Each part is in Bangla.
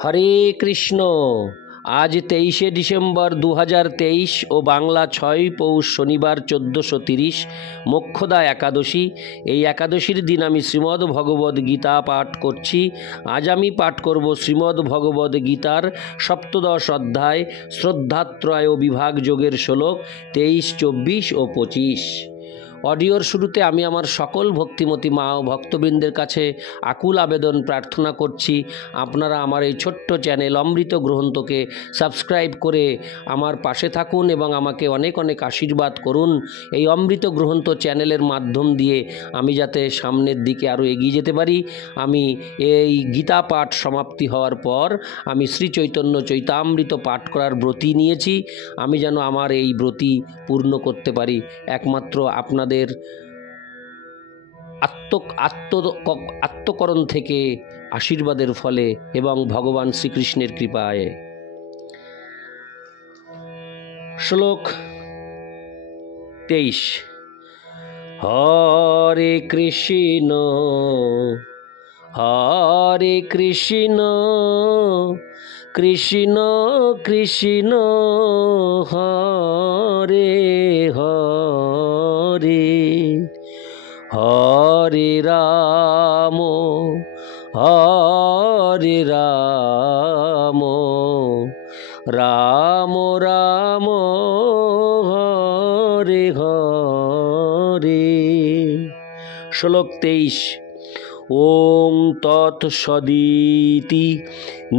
হরে কৃষ্ণ। আজ 23শে ডিসেম্বর 2023 ও বাংলা 6 পৌষ শনিবার 1430 মোক্ষদা একাদশী। এই একাদশীর দিন আমি শ্রীমদ্ ভগবদ্ গীতা পাঠ করছি। আজ আমি পাঠ করব শ্রীমদ্ ভগবদ্ গীতার সপ্তদশ অধ্যায় শ্রদ্ধাত্রয় ও বিভাগ যোগের শ্লোক 23, 24 ও 25। অডিওর শুরুতে আমি আমার সকল ভক্তিমতী মা ও ভক্তবৃন্দের কাছে আকুল আবেদন প্রার্থনা করছি, আপনারা আমার এই ছোট্ট চ্যানেল অমৃত গ্রন্থকে সাবস্ক্রাইব করে আমার পাশে থাকুন এবং আমাকে অনেক অনেক আশীর্বাদ করুন। এই অমৃত গ্রন্থ চ্যানেলের মাধ্যম দিয়ে আমি যাতে সামনের দিকে আরও এগিয়ে যেতে পারি। আমি এই গীতা পাঠ সমাপ্তি হওয়ার পর আমি শ্রী চৈতন্য চৈতামৃত পাঠ করার ব্রতী নিয়েছি। আমি যেন আমার এই ব্রতী পূর্ণ করতে পারি একমাত্র আপনাদের আত্মকরণ থেকে আশীর্বাদের ফলে এবং ভগবান শ্রীকৃষ্ণের কৃপায়। শ্লোক 23। হরে কৃষ্ণ হরে কৃষ্ণ কৃষ্ণ কৃষ্ণ হরে হরে হরে রাম হরে রাম রাম রাম হরে হরে। শ্লোক 23। ওং তৎসদিতি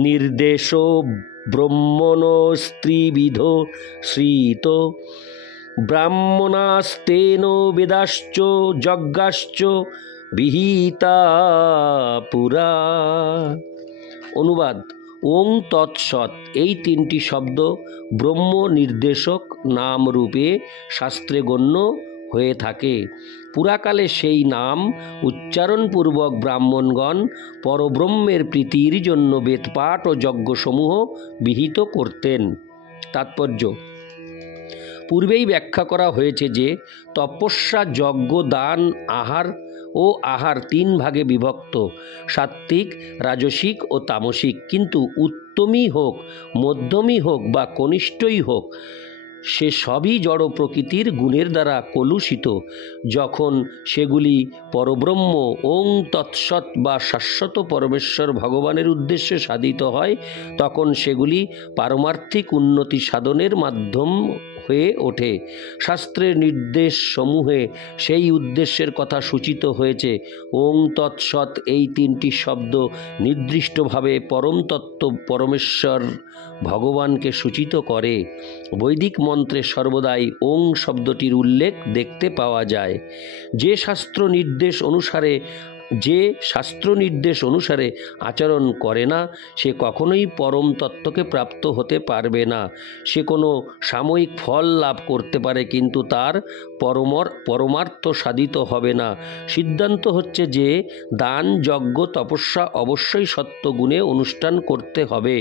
নির্দেশো ব্রহ্মণস্ত্রিবিধ শ্রীত ব্রাহ্মণাস্তেন বেদাশ্চ যজ্ঞাশ্চ বিহিতা পুরা। অনুবাদ। ওং তৎসৎ এই তিনটি শব্দ ব্রহ্ম নির্দেশক নাম রূপে শাস্ত্রে গণ্য হয়ে থাকে। পুরাকালে সেই নাম উচ্চারণপূর্বক ব্রাহ্মণগণ পরব্রহ্মের প্রীতির জন্য বেদপাঠ ও যজ্ঞসমূহ বিহিত করতেন। তাৎপর্য। পূর্বেই ব্যাখ্যা করা হয়েছে যে তপস্যা, যজ্ঞ, দান, আহার 3 ভাগে বিভক্ত, সাত্ত্বিক, রাজসিক ও তামসিক। কিন্তু উত্তমই হোক, মধ্যমই হোক বা কনিষ্ঠই হোক, সে সবই জড় প্রকৃতির গুণের দ্বারা কলুষিত। যখন সেগুলি পরব্রহ্ম ওং তৎসৎ বা শাশ্বত পরমেশ্বর ভগবানের উদ্দেশ্যে সাধিত হয়, তখন সেগুলি পারমার্থিক উন্নতি সাধনের মাধ্যম হয়ে ওঠে। শাস্ত্রের নির্দেশ সমূহে সেই উদ্দেশ্যের কথা সূচিত হয়েছে। ওং তৎসৎ এই 3টি শব্দ নির্দিষ্টভাবে পরম তত্ত্ব পরমেশ্বর ভগবানকে সূচিত করে। বৈদিক মন্ত্রে সর্বদাই ওং শব্দটির উল্লেখ দেখতে পাওয়া যায়। যে শাস্ত্র নির্দেশ অনুসারে আচরণ করে না, সে কখনোই পরম তত্ত্বকে প্রাপ্ত হতে পারবে না। সে কোনো সাময়িক ফল লাভ করতে পারে, কিন্তু তার পরমার্থ সাধিত হবে না। সিদ্ধান্ত হচ্ছে যে দান, যজ্ঞ, তপস্যা অবশ্যই সত্যগুণে অনুষ্ঠান করতে হবে।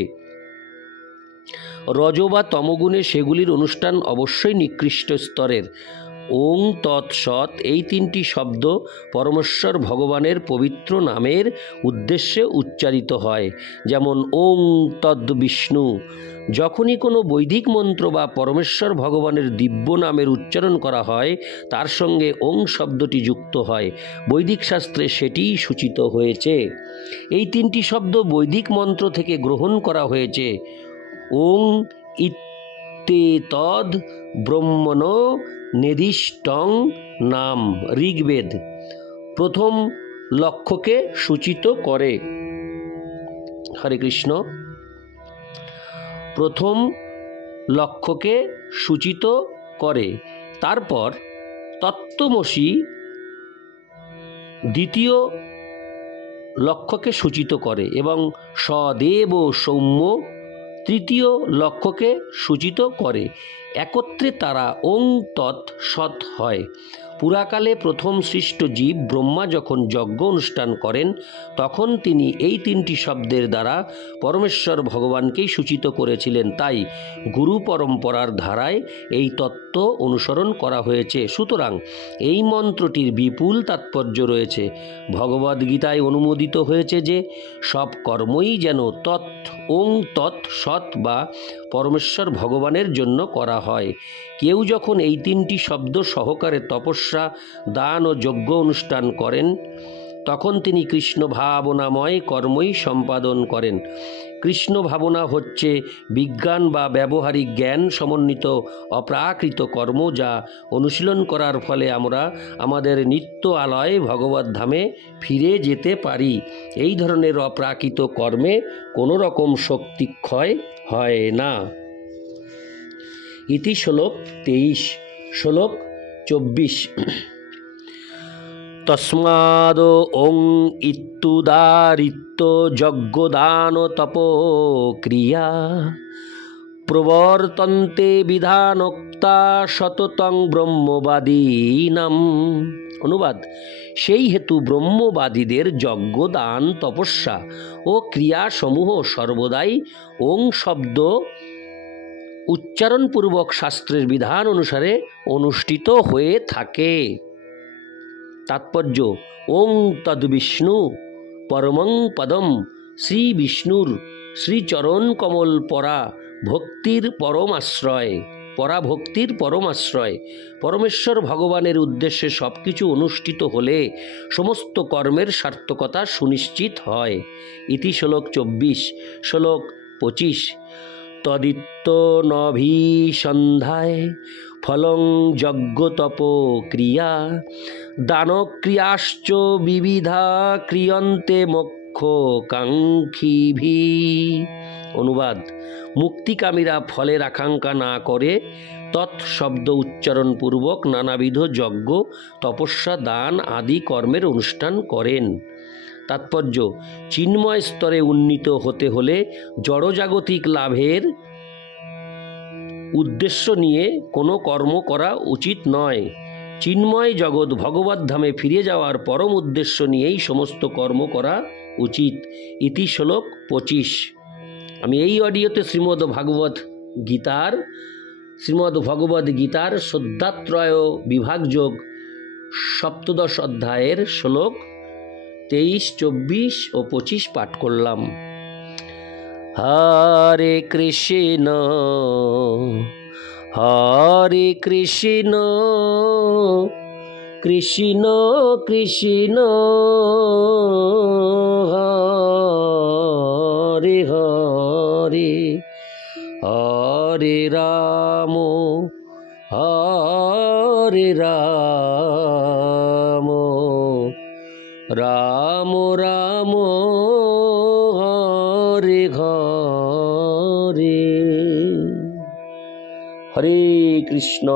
রজ বা তমগুণে সেগুলির অনুষ্ঠান অবশ্যই নিকৃষ্ট স্তরের। ওং তৎসৎ এই 3টি শব্দ পরমেশ্বর ভগবানের পবিত্র নামের উদ্দেশ্যে উচ্চারিত হয়। যেমন ওং তদ্ বিষ্ণু। যখনই কোনো বৈদিক মন্ত্র বা পরমেশ্বর ভগবানের দিব্য নামের উচ্চারণ করা হয়, তার সঙ্গে ওং শব্দটি যুক্ত হয়। বৈদিক শাস্ত্রে সেটিই সূচিত হয়েছে। এই 3টি শব্দ বৈদিক মন্ত্র থেকে গ্রহণ করা হয়েছে। ওং ইত্যেতদ ব্রহ্মণ নির্দিষ্টং নাম ঋগ্বেদ প্রথম লক্ষ্যকে সূচিত করে। হরে কৃষ্ণ। প্রথম লক্ষ্যকে সূচিত করে। তারপর তত্ত্বমসি দ্বিতীয় লক্ষ্যকে সূচিত করে এবং সদেব সৌম্য তৃতীয় লক্ষ্যকে সূচিত করে। একত্রে তারা ওং তৎ সৎ হয়। পুরাকালে প্রথম সৃষ্ট জীব ব্রহ্মা যখন যজ্ঞ অনুষ্ঠান করেন তখন তিনি এই তিনটি শব্দের দ্বারা পরমেশ্বর ভগবানকেই সূচিত করেছিলেন। তাই গুরু পরম্পরার ধারায় এই তত্ত্ব অনুসরণ করা হয়েছে। সুতরাং এই মন্ত্রটির বিপুল তাৎপর্য রয়েছে। ভগবদ্গীতায় অনুমোদিত হয়েছে যে সব কর্মই যেন ওং তৎ সৎ বা পরমেশ্বর ভগবানের জন্য করা হয়। কেউ যখন এই তিনটি শব্দ সহকারে তপস্যা, দান ও যজ্ঞ অনুষ্ঠান করেন তখন তিনি কৃষ্ণ ভাবনাময় কর্মই সম্পাদন করেন। কৃষ্ণ ভাবনা হচ্ছে বিজ্ঞান বা ব্যবহারিক জ্ঞান সমন্বিত অপ্রাকৃত কর্ম, যা অনুশীলন করার ফলে আমরা আমাদের নিত্য আলয় ভগবত ধামে ফিরে যেতে পারি। এই ধরনের অপ্রাকৃত কর্মে কোনো রকম শক্তিক্ষয় হয় না। ইতি শ্লোক 23। শ্লোক 24। তস্মাদ ওং ইত্যুদারিত্য যজ্ঞদান তপো ক্রিয়া প্রবর্তন্তে বিধানোক্তা সততং ব্রহ্মবাদীনাম। অনুবাদ: সেই হেতু ব্রহ্মবাদীদের যজ্ঞ, দান, তপস্যা ও ক্রিয়াসমূহ সর্বদাই ওং শব্দ উচ্চারণপূর্বক শাস্ত্রের বিধান অনুসারে অনুষ্ঠিত হয়ে থাকে। তাৎপর্য: ওং তদ্বিষ্ণু পরমং পদম, শ্রী বিষ্ণুর শ্রীচরণ কমল পরাভক্তির পরমাশ্রয়। পরমেশ্বর ভগবানের উদ্দেশ্যে সব কিছু অনুষ্ঠিত হলে সমস্ত কর্মের সার্থকতা সুনিশ্চিত হয়। ইতি শ্লোক 24। শ্লোক 25। তদিত্য নভিসন্ধায় ফলং যজ্ঞ তপ ক্রিয়া দানক্রিয়াশ্চ বিবিধা ক্রিয়ন্তে মোক্ষ কাঙ্ক্ষীভি। অনুবাদ: মুক্তিকামীরা ফলের আকাঙ্ক্ষা না করে তৎশব্দ উচ্চারণপূর্বক নানাবিধ যজ্ঞ, তপস্যা, দান আদি কর্মের অনুষ্ঠান করেন। তাৎপর্য: চিন্ময় স্তরে উন্নীত হতে হলে জড়জাগতিক লাভের উদ্দেশ্য নিয়ে কোনো কর্ম করা উচিত নয়। চিন্ময় জগৎ ভগবত ধামে ফিরে যাওয়ার পরম উদ্দেশ্য নিয়েই সমস্ত কর্ম করা উচিত। ইতি শ্লোক 25। আমি এই অডিওতে শ্রীমদ্ ভগবদ্ গীতার শ্রদ্ধাত্রয় বিভাগযোগ সপ্তদশ অধ্যায়ের শ্লোক 23, 24 ও 25 পাঠ করলাম। হরে কৃষ্ণ হরে কৃষ্ণ কৃষ্ণ কৃষ্ণ হরে হরে হরে রাম হরে রাম রাম রাম হরে হরে। হরে কৃষ্ণ।